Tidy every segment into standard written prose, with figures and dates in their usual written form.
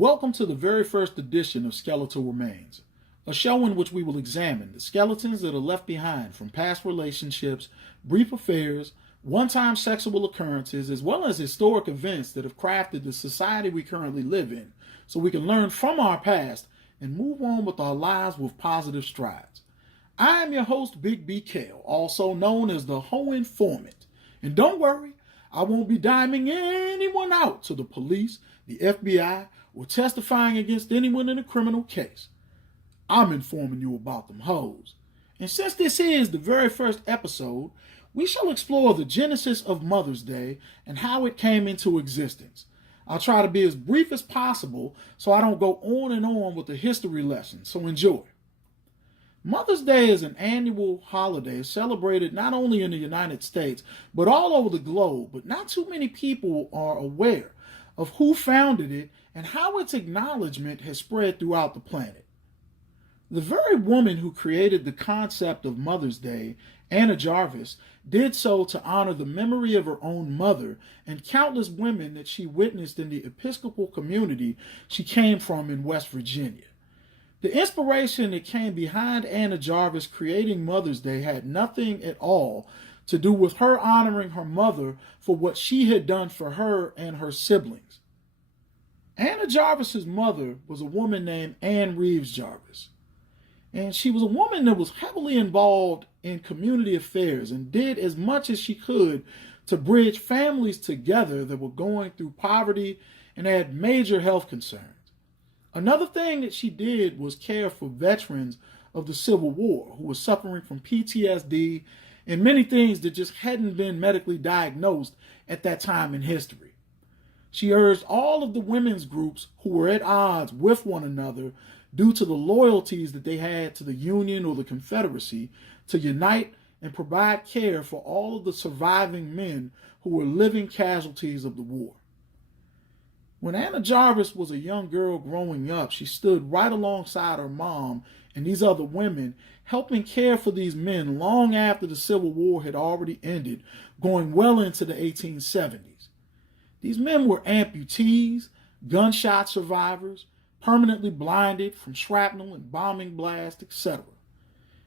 Welcome to the very first edition of Skeletal Remains, a show in which we will examine the skeletons that are left behind from past relationships, brief affairs, one-time sexual occurrences, as well as historic events that have crafted the society we currently live in, so we can learn from our past and move on with our lives with positive strides. I am your host, Big B Kale, also known as the Hoe Informant. And don't worry, I won't be diming anyone out to the police, the FBI, or testifying against anyone in a criminal case. I'm informing you about them hoes. And since this is the very first episode, we shall explore the genesis of Mother's Day and how it came into existence. I'll try to be as brief as possible so I don't go on and on with the history lesson, so enjoy. Mother's Day is an annual holiday celebrated not only in the United States, but all over the globe, but not too many people are aware of who founded it and how its acknowledgement has spread throughout the planet. The very woman who created the concept of Mother's Day, Anna Jarvis, did so to honor the memory of her own mother and countless women that she witnessed in the Episcopal community she came from in West Virginia. The inspiration that came behind Anna Jarvis creating Mother's Day had nothing at all to do with her honoring her mother for what she had done for her and her siblings. Anna Jarvis's mother was a woman named Ann Reeves Jarvis. And she was a woman that was heavily involved in community affairs and did as much as she could to bridge families together that were going through poverty and had major health concerns. Another thing that she did was care for veterans of the Civil War who were suffering from PTSD and many things that just hadn't been medically diagnosed at that time in history. She urged all of the women's groups who were at odds with one another due to the loyalties that they had to the Union or the Confederacy to unite and provide care for all of the surviving men who were living casualties of the war. When Anna Jarvis was a young girl growing up, she stood right alongside her mom and these other women, helping care for these men long after the Civil War had already ended, going well into the 1870s. These men were amputees, gunshot survivors, permanently blinded from shrapnel and bombing blasts, etc.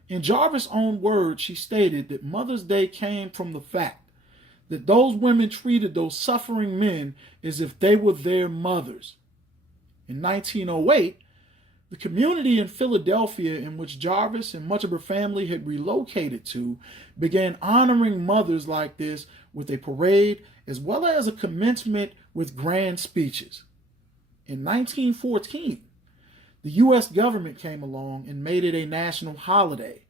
In Jarvis' own words, she stated that Mother's Day came from the fact that those women treated those suffering men as if they were their mothers. In 1908, the community in Philadelphia in which Jarvis and much of her family had relocated to began honoring mothers like this with a parade as well as a commencement with grand speeches. In 1914, the U.S. government came along and made it a national holiday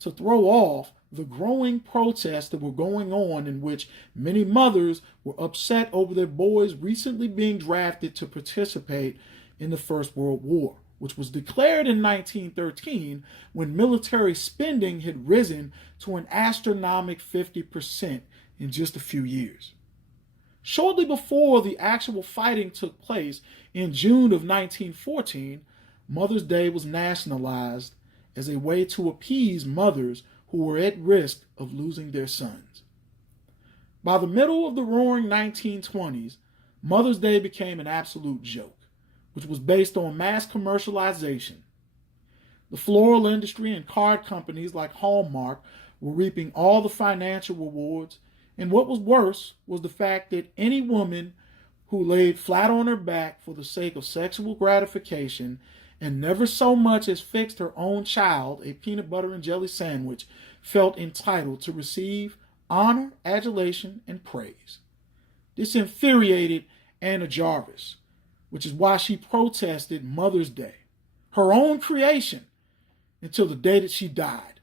to throw off the growing protests that were going on in which many mothers were upset over their boys recently being drafted to participate in the First World War, which was declared in 1913 when military spending had risen to an astronomical 50% in just a few years. Shortly before the actual fighting took place in June of 1914, Mother's Day was nationalized as a way to appease mothers who were at risk of losing their sons. By the middle of the roaring 1920s, Mother's Day became an absolute joke, which was based on mass commercialization. The floral industry and card companies like Hallmark were reaping all the financial rewards, and what was worse was the fact that any woman who laid flat on her back for the sake of sexual gratification and never so much as fixed her own child a peanut butter and jelly sandwich felt entitled to receive honor, adulation, and praise. This infuriated Anna Jarvis, which is why she protested Mother's Day, her own creation, until the day that she died.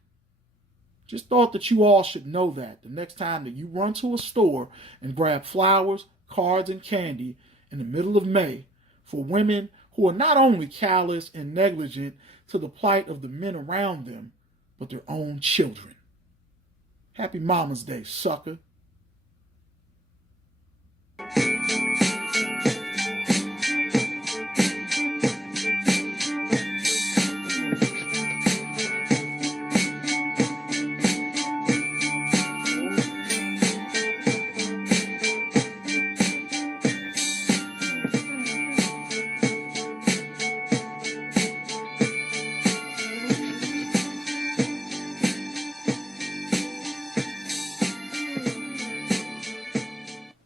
Just thought that you all should know that the next time that you run to a store and grab flowers, cards, and candy in the middle of May for women who are not only callous and negligent to the plight of the men around them, but their own children. Happy Momma'S Day, sucker.